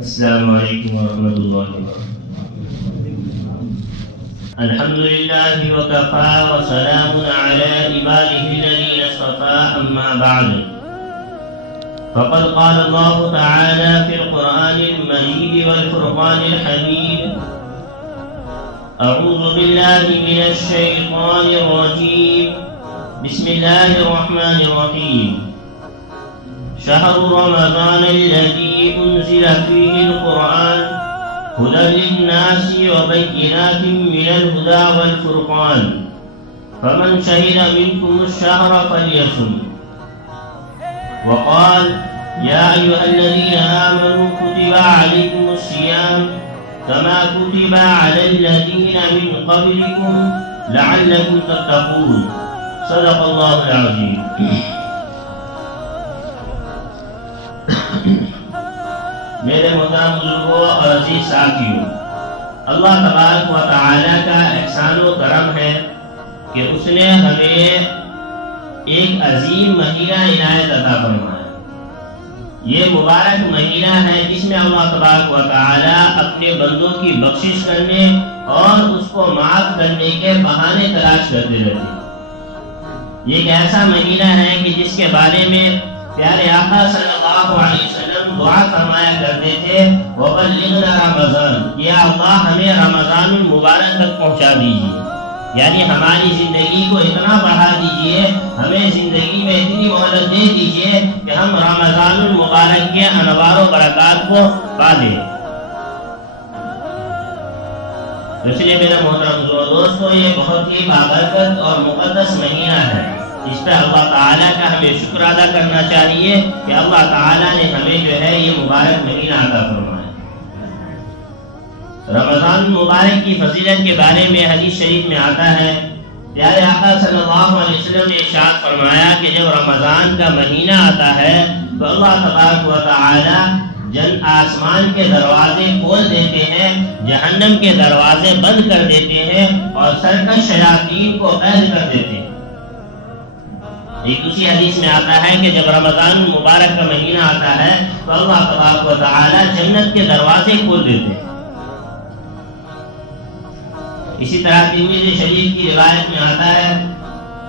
السلام علیکم ورحمۃ اللہ وبرکاتہ۔ الحمد للہ وکفى وسلام علی عباده الذین اصطفى، اما بعد فقد قال الله تعالى في القرآن المجيد والفرقان الحميد: أعوذ بالله من الشيطان الرجيم، بسم الله الرحمن الرحيم. شهر رمضان الذي أنزل فيه القرآن هدى للناس وبينات من الهدى والفرقان، فمن شهد منكم الشهر فليصم. وقال: يا أيها الذين آمنوا كتب عليكم الصيام كما كتب على الذين من قبلكم لعلكم تتقون. صدق الله العظيم. میرے محترم بزرگوں اور عزیز ساتھیوں، اللہ تبارک و تعالی کا احسان و کرم ہے کہ اس نے ہمیں ایک عظیم مہینہ عنایت عطا فرمایا. یہ مبارک مہینہ ہے جس میں اللہ تبارک و تعالی اپنے بندوں کی بخشش کرنے اور اس کو معاف کرنے کے بہانے تلاش کرتے رہتے ہیں. یہ ایک ایسا مہینہ ہے کہ جس کے بارے میں پیارے آقا صلی اللہ علیہ وسلم دعا فرمایا کرتے تھے: وَبَلِّغْنَا رمضان، یا اللہ ہمیں رمضان المبارک تک پہنچا دیجیے. یعنی ہماری زندگی کو اتنا بڑھا دیجیے، ہمیں زندگی میں اتنی مہلت دے دیجیے کہ ہم رمضان المبارک کے انوار و برکات کو پا لیں. اس لیے میرا محترم دوستو، یہ بہت ہی بابرکت اور مقدس مہینہ ہے. اس پہ اللہ تعالیٰ کا ہمیں شکر ادا کرنا چاہیے کہ اللہ تعالیٰ نے ہمیں جو ہے یہ مبارک مہینہ عطا فرمایا. رمضان مبارک کی فضیلت کے بارے میں حدیث شریف میں آتا ہے، پیارے آقا صلی اللہ علیہ وسلم نے ارشاد فرمایا کہ جب رمضان کا مہینہ آتا ہے تو اللہ تبارک و تعالی آسمان کے دروازے کھول دیتے ہیں، جہنم کے دروازے بند کر دیتے ہیں اور سرکش شیاطین کو قید کر دیتے ہیں. ایک دوسری حدیث میں آتا ہے کہ جب رمضان مبارک کا مہینہ آتا ہے تو اللہ تبارک و تعالی جنت کے دروازے کھول دیتے ہیں. اسی طرح ترمذی شریف کی روایت میں آتا ہے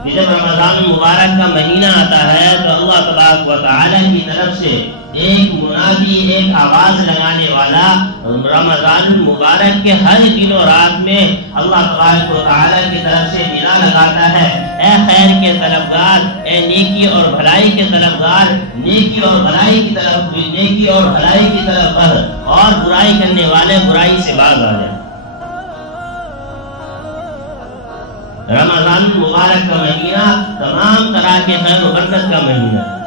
کہ جب رمضان مبارک کا مہینہ آتا ہے تو اللہ تبارک و تعالی کی طرف سے ایک منادی، ایک آواز لگانے والا رمضان المبارک کے ہر دن و رات میں اللہ تبارک و تعالی کی طرف سے ندا لگاتا ہے: اے خیر کے طلبگار، اے نیکی اور بھلائی کے طلبگار، نیکی اور بھلائی کی طرف بڑھ اور برائی کرنے والے برائی سے باز آ جائے. رمضان المبارک کا مہینہ تمام طرح کے خیر و برکت کا مہینہ ہے.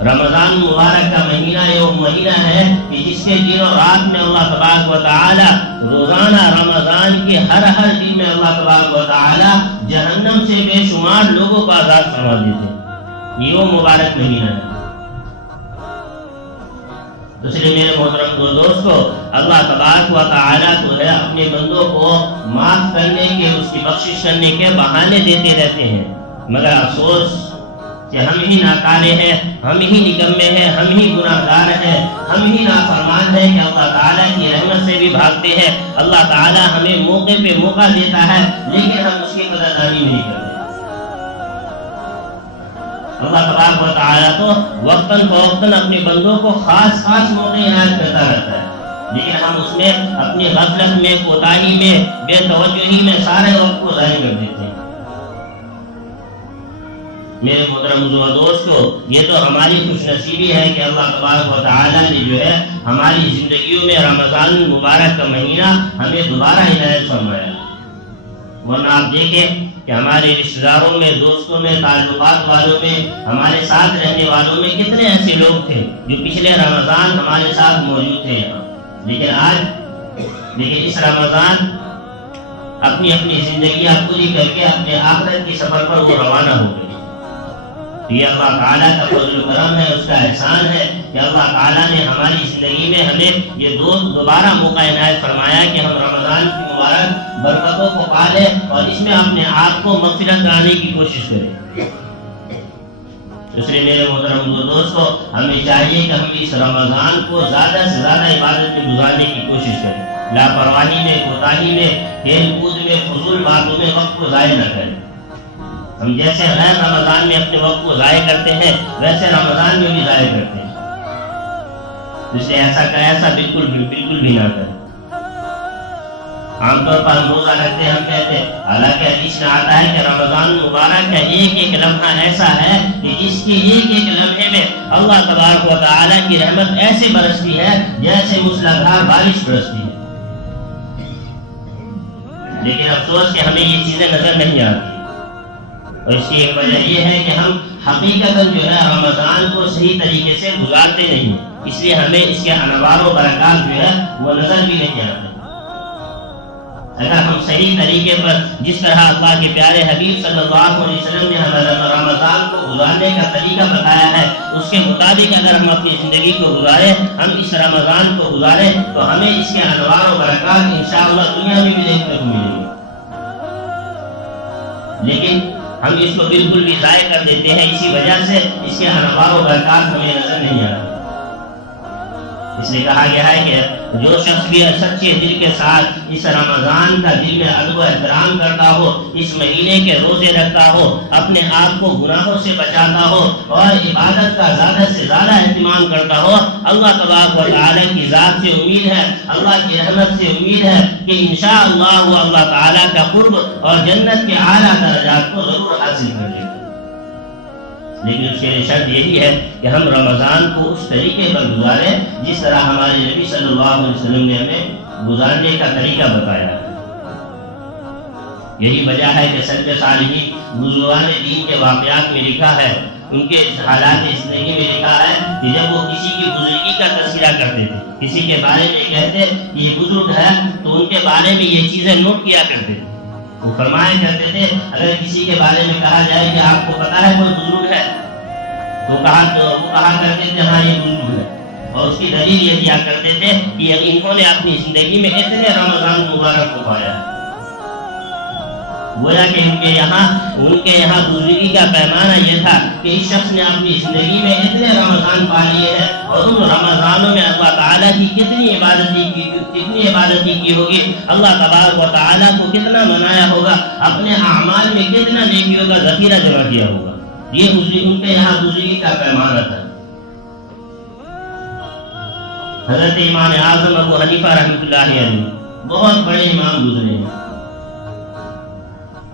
رمضان مبارک کا مہینہ یہ وہ مہینہ ہے کہ جس کے دن و رات میں اللہ تبارک و تعالی روزانہ رمضان کے ہر دن میں اللہ تبارک و تعالی جہنم سے بے شمار لوگوں کو آزاد فرما دیتے ہیں. یہ وہ مبارک مہینہ ہے. اس لیے میرے محترم دوستو، اللہ تبارک و تعالی تو ہے اپنے بندوں کو معاف کرنے کے، اس کی بخشش کرنے کے بہانے دیتے رہتے ہیں، مگر افسوس کہ ہم ہی ناکارے ہیں، ہم ہی نکمے ہیں، ہم ہی گناہ گار ہیں، ہم ہی نافرمان ہیں کہ اللہ تعالیٰ کی رحمت سے بھی بھاگتے ہیں. اللہ تعالیٰ ہمیں موقع پہ موقع دیتا ہے لیکن ہم اس کی قدردانی نہیں کرتے. اللہ تبارک و تعالیٰ تو وقتاً فوقتاً اپنے بندوں کو خاص موقع عنایت کرتا رہتا ہے، لیکن ہم اس میں اپنی غفلت میں، کوتاہی میں، بے توجہی میں سارے وقت کو ضائع کر دیتے ہیں. میرے محترم دوستو، یہ تو ہماری خوش نصیبی ہے کہ اللہ تبارک و تعالیٰ نے جو ہے ہماری زندگیوں میں رمضان المبارک کا مہینہ ہمیں دوبارہ عنایت فرمایا. ورنہ آپ دیکھیں کہ ہمارے رشتہ داروں میں، دوستوں میں، تعلقات والوں میں، ہمارے ساتھ رہنے والوں میں کتنے ایسے لوگ تھے جو پچھلے رمضان ہمارے ساتھ موجود تھے لیکن اس رمضان اپنی زندگیاں پوری کر کے اپنے آخرت کی سفر پر وہ روانہ ہو گئے. یہ اللہ تعالیٰ کا فضل و کرم ہے، اس کا احسان ہے کہ اللہ تعالیٰ نے ہماری زندگی میں ہمیں یہ دوبارہ موقع عنایت فرمایا کہ ہم رمضان کی مبارک برکتوں کو پا لیں اور اس میں اپنے آپ کو مغفرت کرانے کی کوشش کریں. اس لیے میرے محترم دوستو، ہمیں چاہیے کہ ہم اس رمضان کو زیادہ سے زیادہ عبادت میں گزارنے کی کوشش کریں، لاپرواہی میں، کوتاہی میں، کھیل کود میں، فضول باتوں میں وقت کو ضائع نہ کریں۔ ہم جیسے غیر رمضان میں اپنے وقت کو ضائع کرتے ہیں ویسے رمضان میں بھی ضائع کرتے ہیں، اس لیے ایسا بالکل بھی نہ کریں۔ عام طور پر ہم روزہ رکھتے ہیں، ہم کہتے ہیں، حالانکہ حدیث میں آتا ہے کہ رمضان مبارک کا ایک لمحہ ایسا ہے کہ جس کے ایک لمحے میں اللہ تبارک و تعالیٰ کی رحمت ایسے برستی ہے جیسے موسلادھار بارش برستی ہے۔ لیکن افسوس کہ ہمیں یہ چیزیں نظر نہیں آتی، اور اس کی ایک وجہ یہ ہے کہ ہم حقیقتاً جو ہے رمضان کو صحیح طریقے سے گزارتے نہیں، اس لیے ہمیں اس کے انوار و برکات جو ہے وہ نظر بھی نہیں آتے۔ اگر ہم صحیح طریقے پر جس طرح اللہ کے پیارے حبیب صلی اللہ علیہ وسلم نے ہمیں رمضان کو گزارنے کا طریقہ بتایا ہے، اس کے مطابق اگر ہم اپنی زندگی کو گزاریں، ہم اس رمضان کو گزاریں، تو ہمیں اس کے انوار و برکات انشاءاللہ دنیا میں بھی دیکھنے کو ملیں گے۔ لیکن ہم اس کو بالکل بھی ضائع کر دیتے ہیں، اسی وجہ سے اس کے انوار و برکات ہمیں نظر نہیں آ رہے۔ اس لیے کہا گیا ہے کہ جو شخص بھی سچے دل کے ساتھ اس رمضان کا دل میں ادب و احترام کرتا ہو، اس مہینے کے روزے رکھتا ہو، اپنے آپ کو گناہوں سے بچاتا ہو اور عبادت کا زیادہ سے زیادہ اہتمام کرتا ہو، اللہ تبارک و تعالیٰ کی ذات سے امید ہے، اللہ کی رحمت سے امید ہے کہ انشاءاللہ وہ اللہ تعالیٰ کا قرب اور جنت کے اعلیٰ درجات کو ضرور حاصل کر لے گا۔ لیکن اس کے لیے شرط یہی ہے کہ ہم رمضان کو اس طریقے پر گزاریں جس طرح ہمارے نبی صلی اللہ علیہ وسلم نے ہمیں گزارنے کا طریقہ بتایا ہے۔ یہی وجہ ہے کہ سلف صالحین بزرگان دین کے واقعات میں لکھا ہے، ان کے حالات زندگی میں لکھا ہے کہ جب وہ کسی کی بزرگی کا تذکرہ کرتے تھے، کسی کے بارے میں کہتے کہ یہ بزرگ ہے، تو ان کے بارے میں یہ چیزیں نوٹ کیا کرتے تھے۔ وہ فرمایا کرتے تھے اگر کسی کے بارے میں کہا جائے کہ آپ کو پتا ہے کوئی بزرگ ہے، تو وہ کہا کرتے تھے ہاں یہ بزرگ ہے، اور اس کی دلیل یہ دیا کرتے تھے کہ انہوں نے اپنی زندگی میں اتنے رمضان مبارک کو پایا ہے۔ گویا کہ ان کے یہاں بزرگی کا پیمانہ یہ تھا کہ اس شخص نے اپنی زندگی میں اتنے رمضان پا لیے ہیں، اور ان رمضانوں میں اللہ تعالیٰ کی کتنی عبادت کی ہوگی، اللہ تبارک و تعالیٰ کو کتنا منایا ہوگا، اپنے اعمال میں کتنا نیکیوں کا ذخیرہ جمع کیا ہوگا۔ یہ ان کے یہاں بزرگی کا پیمانہ تھا۔ حضرت امام اعظم ابو حنیفہ رحمۃ اللہ علیہ بہت بڑے امام گزرے ہیں،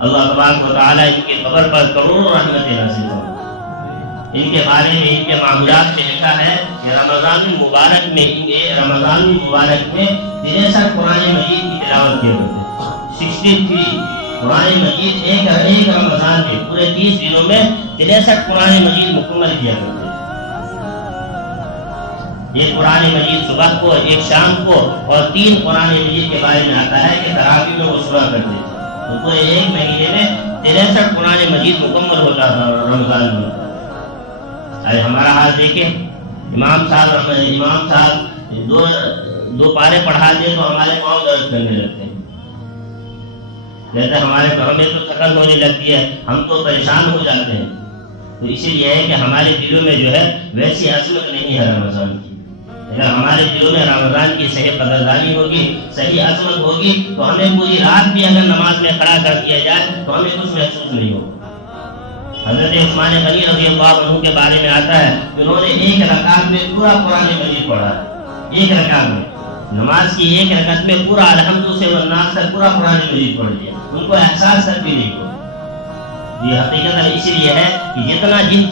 اللہ تبارک و تعالیٰ ان کی قبر پر کروڑوں رحمتیں نازل ہوں۔ ان کے بارے میں ان کے معمولات میں لکھا ہے کہ رمضان المبارک میں 63 قرآن مجید کی تلاوت کیا کرتے، 63 قرآن مجید ایک رمضان میں پورے 30 دنوں میں 63 قرآن مجید مکمل کیا کرتے۔ ایک قرآن مجید صبح کو، ایک شام کو، اور 3 قرآن مجید کے بارے میں آتا ہے کہ تراویح میں وہ سنا کرتے تھے، تو پورے ایک مہینے میں 63 قرآن مجید مکمل ہوتا تھا رمضان میں۔ ارے ہمارا حال دیکھیں، امام صاحب دو پارے پڑھا دیں تو ہمارے پاؤں درد کرنے لگتے ہیں، جیسے ہمیں تو تھکن ہونے لگتی ہے، ہم تو پریشان ہو جاتے ہیں۔ تو اسی لیے ہے کہ ہمارے دلوں میں جو ہے ویسی عظمت نہیں ہے رمضان کی۔ اگر ہمارے دلوں میں رمضان کی صحیح قدردانی ہوگی، صحیح عظمت ہوگی، تو ہمیں پوری رات بھی اگر نماز میں کھڑا کر دیا جائے تو ہمیں کچھ محسوس نہیں ہوگا۔ حضرت عثمان غنی رضی اللہ عنہ کے بارے میں آتا ہے کہ انہوں نے ایک رکعت میں پورا قرآن مجید پڑھا ہے، ایک رکعت میں، نماز کی ایک رکعت میں پورا الحمد سے والناس تک پورا قرآن مجید پڑھ لیا، ان کو احساس تک بھی نہیں ہوا۔ یہ حقیقت اس لیے ہے کہ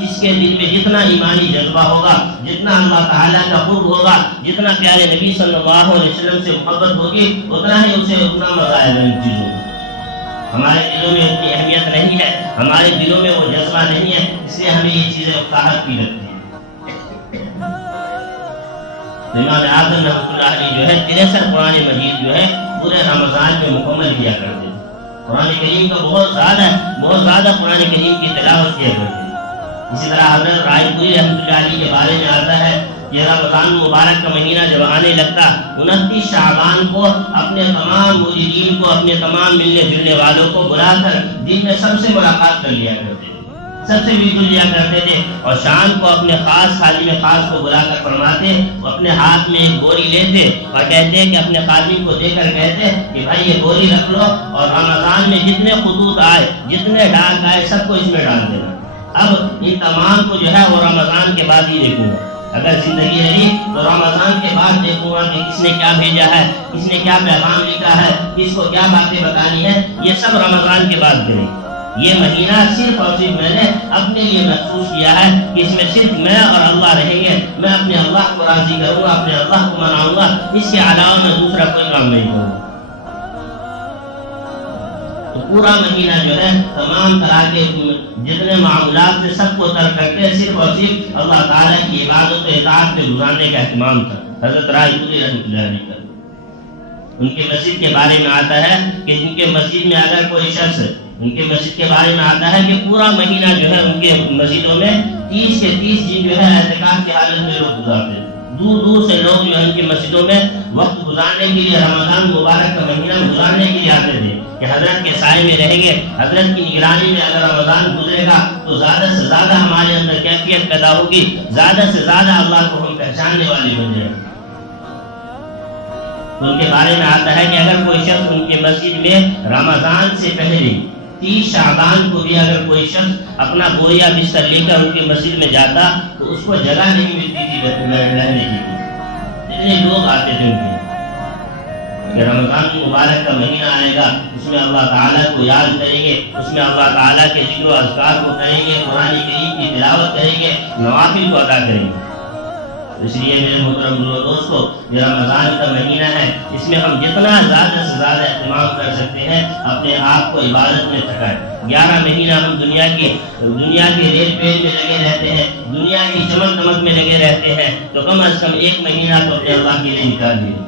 جس کے دل میں جتنا ایمانی جذبہ ہوگا، جتنا اللہ تعالیٰ کا قرب ہوگا، جتنا پیارے نبی صلی اللہ علیہ وسلم سے محبت ہوگی، اتنا ہی اسے اتنا مزہ آئے گا ان چیزوں میں۔ ہمارے دلوں میں اتنی اہمیت نہیں ہے، ہمارے دلوں میں وہ جذبہ نہیں ہے، اس لیے ہمیں یہ چیزیں اکساہٹ بھی لگتی ہیں۔ امام اعظم رحمۃ اللہ علیہ جو ہے 63 قرآن مجید جو ہے پورے رمضان میں مکمل کیا کرتے ہیں۔ قرآن کریم کا بہت زیادہ قرآن کریم کی تلاوت کیا کرتے ہیں۔ اسی طرح حضرت رائے پوری رحمۃ اللہ علیہ کے بارے میں آتا ہے کہ رمضان مبارک کا مہینہ جب آنے لگتا، 29 شعبان کو اپنے تمام مریدین کو، اپنے تمام ملنے جلنے والوں کو بلا کر دن میں سب سے ملاقات کر لیا کرتے تھے۔ سب سے مل جل لیا کرتے تھے، اور شام کو اپنے خاص خادم خاص کو بلا کر فرماتے، وہ اپنے ہاتھ میں ایک بوری لیتے اور کہتے کہ اپنے خادم کو دے کر کہتے کہ بھائی یہ بوری رکھ لو، اور رمضان میں جتنے خطوط آئے، جتنے ڈاک آئے، سب کو اس میں ڈال دینا۔ اب ان تمام کو جو ہے وہ رمضان کے بعد ہی دیکھوں گا، اگر زندگی رہی تو رمضان کے بعد دیکھوں گا کہ کس نے کیا بھیجا ہے، کس نے کیا پیغام لکھا ہے، کس کو کیا باتیں بتانی ہے، یہ سب رمضان کے بعد کریں۔ یہ مہینہ صرف اور صرف میں نے اپنے لیے محفوظ کیا ہے کہ اس میں صرف میں اور اللہ رہیں گے، میں اپنے اللہ کو راضی کروں گا، اپنے اللہ کو مناؤں گا، اس کے علاوہ میں دوسرا کوئی کام نہیں کروں گا۔ تو پورا مہینہ جو ہے تمام طرح کے جتنے معاملات سے سب کو ترک کر کے صرف اور صرف اللہ تعالیٰ کی عبادت و اطاعت میں گزارنے کا اہتمام تھا۔ حضرت رائے پوری رحمۃ اللہ علیہ کا ان کے مسجد کے بارے میں آتا ہے کہ ان کے مسجد میں اگر کوئی شخص، ان کے مسجد کے بارے میں آتا ہے کہ پورا مہینہ جو ہے ان کے مسجدوں میں 30 کے 30 دن جو ہے اعتکاف کی حالت میں لوگ گزارتے ہیں۔ دور دور سے لوگ جو ہے ان کی مسجدوں میں وقت گزارنے کے لیے، رمضان مبارک کا مہینہ گزارنے کے لیے آتے تھے کہ حضرت کے سائے میں رہیں گے، حضرت کی نگرانی میں اگر رمضان گزرے گا تو زیادہ سے زیادہ ہمارے اندر کیفیت پیدا ہوگی، زیادہ سے زیادہ اللہ کو ہم پہچاننے والے بن جائیں۔ ان کے بارے میں آتا ہے کہ اگر کوئی شخص ان کی مسجد میں رمضان سے پہلے 30 شعبان کو بھی اگر کوئی شخص اپنا بوریا بستر لے کر ان کی مسجد میں جاتا تو اس کو جگہ نہیں ملتی تھی رہنے کی، اتنے لوگ آتے تھے ان کے۔ کہ رمضان مبارک کا مہینہ آئے گا، اس میں اللہ تعالیٰ کو یاد کریں گے، اس میں اللہ تعالیٰ کے ذکر و اذکار کو کریں گے، قرآن کریم کی تلاوت کریں گے، نوافل کو ادا کریں گے۔ اس لیے میرے محترم دوستو، یہ رمضان کا مہینہ ہے، اس میں ہم جتنا زیادہ سے زیادہ اہتمام کر سکتے ہیں اپنے آپ کو عبادت میں تھکائیں۔ 11 مہینہ ہم دنیا کے ریل پیل میں لگے رہتے ہیں، دنیا کی چمک دمک میں لگے رہتے ہیں، تو کم از کم 1 مہینہ تو اپنے اللہ کے لیے نکال دیں۔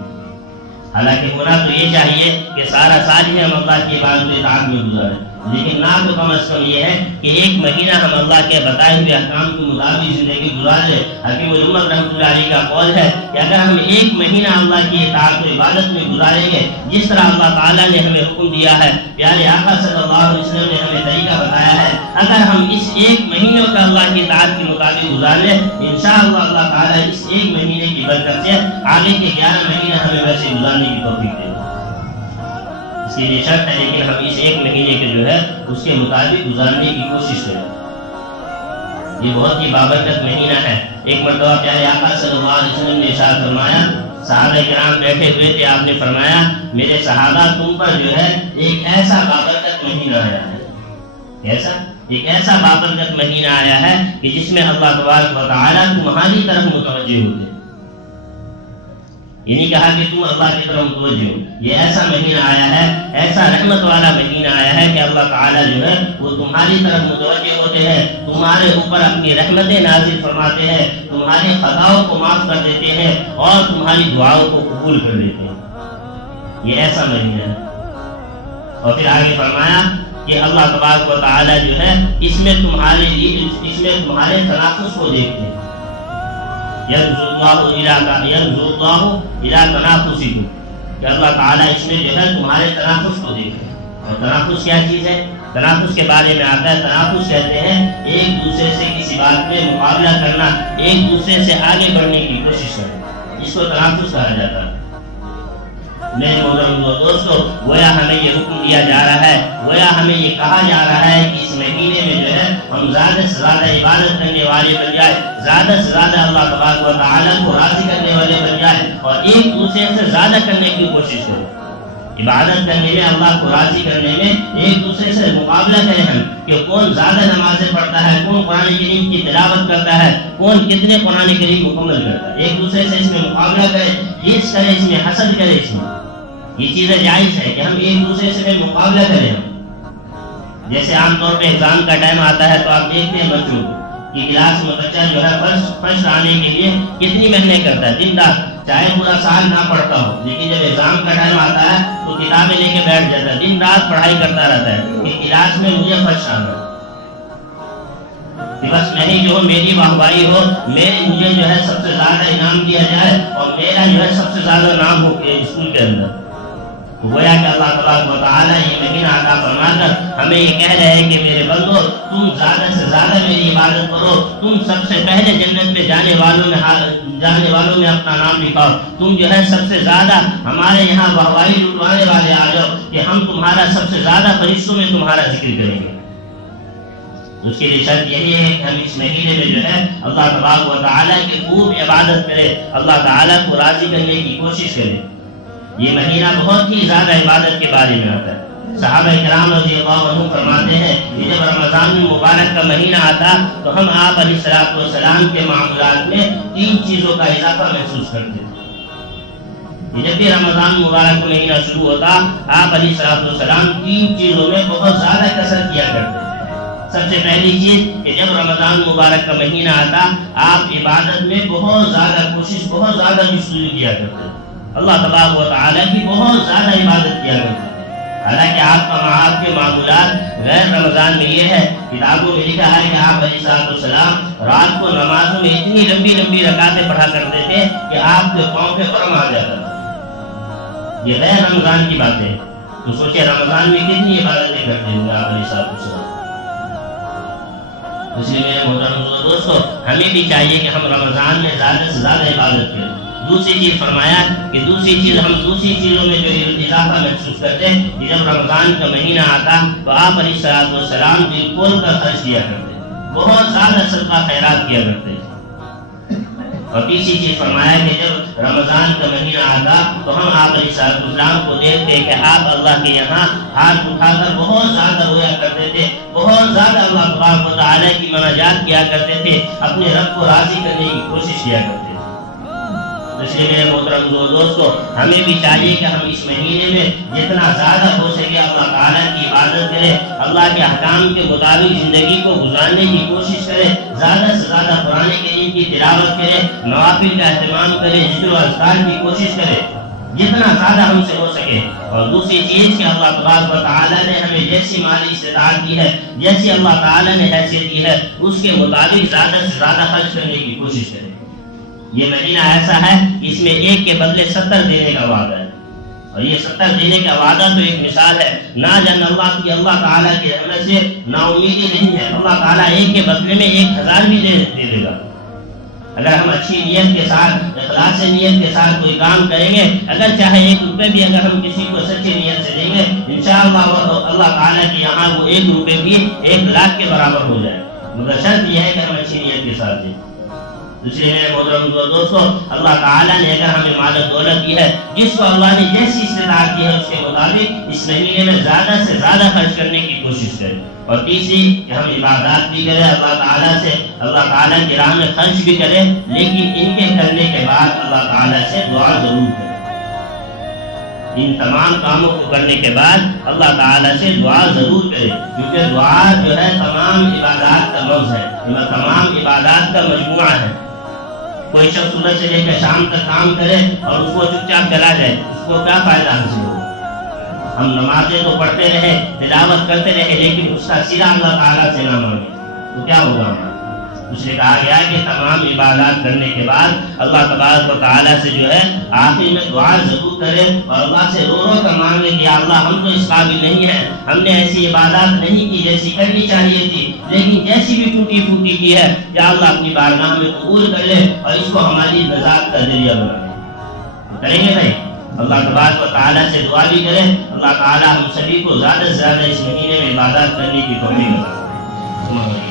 حالانکہ ہونا تو یہ چاہیے کہ سارا سال ہی ہم اللہ کی عبادت و اطاعت میں گزاریں، لیکن نہ تو کم از کم یہ ہے کہ 1 مہینہ ہم اللہ کے بتائے ہوئے احکام کے مطابق زندگی گزار لیں۔ حکیم الامت رحمۃ اللہ علیہ کا قول ہے کہ اگر ہم 1 مہینہ اللہ کی اطاعت و عبادت میں گزاریں گے، جس طرح اللہ تعالیٰ نے ہمیں حکم دیا ہے، پیارے آقا صلی اللہ علیہ وسلم نے ہمیں طریقہ بتایا ہے، اگر ہم اس 1 مہینے کا اللہ کی اطاعت کے مطابق گزار لیں، انشاءاللہ اللہ تعالیٰ اس 1 مہینے کی برکت سے آگے کے 11 مہینے ہمیں ویسے گزارنے کی توفیق دے گا۔ اس کے لیے شرط ہے لیکن ہم اس 1 مہینے کے جو ہے اس کے مطابق گزارنے کی کوشش کریں۔ یہ بہت ہی بابرکت مہینہ ہے۔ ایک مرتبہ پیارے آقا صلی اللہ علیہ وسلم نے ارشاد فرمایا، صحابہ کرام بیٹھے ہوئے تھے، آپ نے فرمایا میرے صحابہ تم پر جو ہے ایک ایسا بابرکت مہینہ آیا ہے، ایک ایسا بابرکت مہینہ آیا ہے کہ جس میں اللہ تبارک و تعالیٰ تمہاری طرف متوجہ ہوتے، یہ نہیں کہا کہ تم اللہ کی طرف متوجہ ہو، یہ ایسا مہینہ آیا ہے، ایسا رحمت والا مہینہ آیا ہے کہ اللہ تعالیٰ جو ہے وہ تمہاری طرف متوجہ ہوتے ہیں، تمہارے اوپر اپنی رحمتیں نازل فرماتے ہیں، تمہاری خطاؤں کو معاف کر دیتے ہیں اور تمہاری دعاؤں کو قبول کر دیتے ہیں۔ یہ ایسا مہینہ ہے۔ اور پھر آگے فرمایا کہ اللہ تبارک و تعالیٰ جو ہے اس میں تمہارے تنافس کو دیکھتے ہیں، ينظر الله إلى تنافسكم، کہ اللہ تعالیٰ اس میں جو ہے تمہارے تنافس کو دیکھتے ہیں۔ اور تنافس کیا چیز ہے؟ تنافس کے بارے میں آتا ہے، تنافس کہتے ہیں ایک دوسرے سے کسی بات میں مقابلہ کرنا، ایک دوسرے سے آگے بڑھنے کی کوشش کرنا، اس کو تنافس کہا جاتا ہے۔ میرے محترم دوستو، گویا ہمیں یہ حکم دیا جا رہا ہے، گویا ہمیں یہ کہا جا رہا ہے کہ اس مہینے میں جو ہے ہم زیادہ سے زیادہ عبادت کرنے والے بن جائیں، زیادہ سے زیادہ اللہ تبارک و تعالیٰ کو راضی کرنے والے بن جائیں، اور ایک دوسرے سے زیادہ کرنے کی کوشش کریں۔ عبادت کرنے میں، اللہ کو راضی کرنے میں ایک دوسرے سے مقابلہ کریں ہم کہ کون زیادہ نمازیں پڑھتا ہے، کون قرآن کریم کی تلاوت کرتا ہے، کون کتنے قرآن کریم مکمل کرتا ہے، ایک دوسرے سے اس میں مقابلہ کریں، حرص کریں، اس میں حسد کریں، اس میں یہ چیزیں جائز ہے کہ ہم ایک دوسرے سے مقابلہ کریں۔ جیسے عام طور پہ ایگزام کا ٹائم آتا ہے تو آپ دیکھتے ہیں بچوں کی کلاس میں بچہ جو ہے فرسٹ آنے کے لیے کتنی محنت کرتا ہے، دن رات، چاہے پورا سال نہ پڑھتا ہو، لیکن جب ایگزام کا ٹائم آتا ہے تو کتابیں لے کے بیٹھ جاتا ہے، دن رات پڑھائی کرتا رہتا ہے کہ کلاس میں مجھے فرسٹ آنا ہے، بس نہیں جو میری واہوائی ہو، مجھے جو ہے سب سے زیادہ انعام دیا جائے اور میرا جو ہے سب سے زیادہ نام ہو اسکول کے اندر۔ گویا کہ اللہ تبارک و تعالیٰ یہ مہینہ عطا فرما کر ہمیں یہ کہہ رہے ہیں کہ میرے بندو تم زیادہ سے زیادہ میری عبادت کرو، تم سب سے پہلے جنت میں جانے والوں میں اپنا نام لکھاؤ، تم جو ہے سب سے زیادہ ہمارے یہاں واہوائی لٹوانے والے آ جاؤ کہ ہم تمہارا سب سے زیادہ فرشتوں میں تمہارا ذکر کریں گے۔ اس کے لیے شرط یہی ہے کہ ہم اس مہینے میں جو ہے اللہ تبارک و تعالیٰ کی خوب عبادت کریں، اللہ تعالیٰ کو راضی کرنے کی کوشش کریں۔ یہ مہینہ بہت ہی زیادہ عبادت کے بارے میں آتا ہے۔ صحابہ کرام رضی اللہ عنہ فرماتے ہیں کہ جب رمضان مبارک کا مہینہ آتا تو ہم آپ علیہ الصلوۃ والسلام کے معاملات میں 3 چیزوں کا اضافہ محسوس کرتے تھے۔ جب بھی رمضان مبارک کا مہینہ شروع ہوتا آپ علیہ الصلوۃ والسلام 3 چیزوں میں بہت زیادہ کثرت کیا کرتے تھے۔ سب سے پہلی چیز کہ جب رمضان مبارک کا مہینہ آتا آپ عبادت میں بہت زیادہ کوشش، بہت زیادہ جستجو کیا کرتے تھے، اللہ تبارک و تعالیٰ کی بہت زیادہ عبادت کیا کرتے تھے۔ حالانکہ آپ کے معمولات غیر رمضان میں یہ ہے، کتابوں میں لکھا ہے کہ آپ علیہ السلام رات کو نمازوں میں اتنی لمبی لمبی رکعتیں پڑھا کرتے تھے کہ آپ کے پاؤں پہ برم آ جاتا تھا۔ یہ غیر رمضان کی باتیں ہیں، تو سوچے رمضان میں کتنی عبادتیں کرتے ہوں گے آپ علیہ السلام۔ اس لیے میرے محترم دوستو ہمیں بھی چاہیے کہ ہم رمضان میں زیادہ سے زیادہ عبادت کریں۔ دوسری چیز فرمایا کہ دوسری چیزوں میں جو اضافہ محسوس کرتے ہیں کہ جب رمضان کا مہینہ آتا تو آپ علیہ الصلوۃ والسلام دل کھول کر خرچ کیا کرتے، بہت زیادہ صدقہ خیرات کیا کرتے۔ اور تیسری چیز فرمایا کہ جب رمضان کا مہینہ آتا تو ہم آپ علیہ الصلوۃ والسلام کو دیکھتے کہ آپ اللہ کے یہاں ہاتھ اٹھا کر بہت زیادہ رویا کرتے تھے، بہت زیادہ اللہ تبارک و تعالیٰ کی مناجات کیا کرتے تھے، اپنے رب کو راضی کرنے کی کوشش کیا کرتے تھے۔ اس لیے میرے محترم دوستو ہمیں بھی چاہیے کہ ہم اس مہینے میں جتنا زیادہ ہو سکے اللہ تعالیٰ کی عبادت کریں، اللہ کے احکام کے مطابق زندگی کو گزارنے کی کوشش کریں، زیادہ سے زیادہ قرآن کریم کی تلاوت کریں، نوافل کا اہتمام کریں، ذکر و اذکار کی کوشش کریں جتنا زیادہ ہم سے ہو سکے۔ اور دوسری چیز کہ اللہ تبارک و تعالیٰ نے ہمیں جیسی مالی استطاعت دی ہے، جیسی اللہ تعالیٰ نے حیثیت دی ہے، اس کے مطابق زیادہ سے زیادہ خرچ کرنے کی کوشش کریں۔ یہ مہینہ ایسا ہے کہ اس میں 1 کے بدلے 70 دینے کا وعدہ ہے، اور یہ 70 دینے کا وعدہ تو ایک مثال ہے۔ نہ جان اللہ تعالیٰ کی رحمت سے نا امیدی نہیں ہے، اللہ تعالیٰ 1 کے بدلے میں 1000 بھی دے دے گا۔ اگر ہم اچھی نیت کے ساتھ، اخلاص سے نیت کے ساتھ کوئی کام کریں گے، اگر چاہے 1 روپے بھی اگر ہم کسی کو سچی نیت سے دیں گے، انشاءاللہ اللہ تعالیٰ کی یہاں وہ 1 روپے بھی 1 لاکھ کے برابر ہو جائے، مگر شرط یہ ہے کہ ہم اچھی نیت کے ساتھ دیں۔ اس لیے میرے محترم دوستو اللہ تعالیٰ نے اگر ہمیں مال و دولت دی ہے، جس کو اللہ نے جیسی استطاعت دی ہے اس کے مطابق اس مہینے میں زیادہ سے زیادہ خرچ کرنے کی کوشش کریں۔ اور تیسری کہ ہم عبادات بھی کریں، اللہ تعالیٰ کی راہ میں خرچ بھی کریں، لیکن ان کے کرنے کے بعد اللہ تعالیٰ سے دعا ضرور کریں۔ ان تمام کاموں کو کرنے کے بعد اللہ تعالیٰ سے دعا ضرور کرے، کیونکہ دعا جو ہے تمام عبادات کا لفظ ہے، تمام عبادات کا مجموعہ ہے۔ کوئی شخص صبح سے لے کر شام تک کام کرے اور اس کو چپ چاپ چلا جائے، اس کو کیا فائدہ حاصل ہو؟ ہم نمازیں تو پڑھتے رہے، تلاوت کرتے رہے، لیکن اس کا صلہ اللہ تعالیٰ سے نہ مانگے تو کیا ہوگا ہمارا؟ اس نے کہا گیا کہ تمام عبادات کرنے کے بعد اللہ تبارک و تعالیٰ سے جو ہے آخر میں دعا ضرور کرے اور اللہ سے رو رو کر مانگے کہ اللہ ہم تو اس قابل نہیں ہیں، ہم نے ایسی عبادات نہیں کی جیسی کرنی چاہیے تھی، لیکن جیسی بھی ٹوٹی پھوٹی کی ہے یا اللہ اپنی بارگاہ میں قبول کر لے اور اس کو ہماری نجات کا ذریعہ بنا لے۔ کریں گے بھائی؟ اللہ تبارک و تعالیٰ سے دعا بھی کریں، اللہ تعالیٰ ہم سبھی کو زیادہ سے زیادہ اس مہینے میں عبادات کرنے کی توفیق عطا فرمائے۔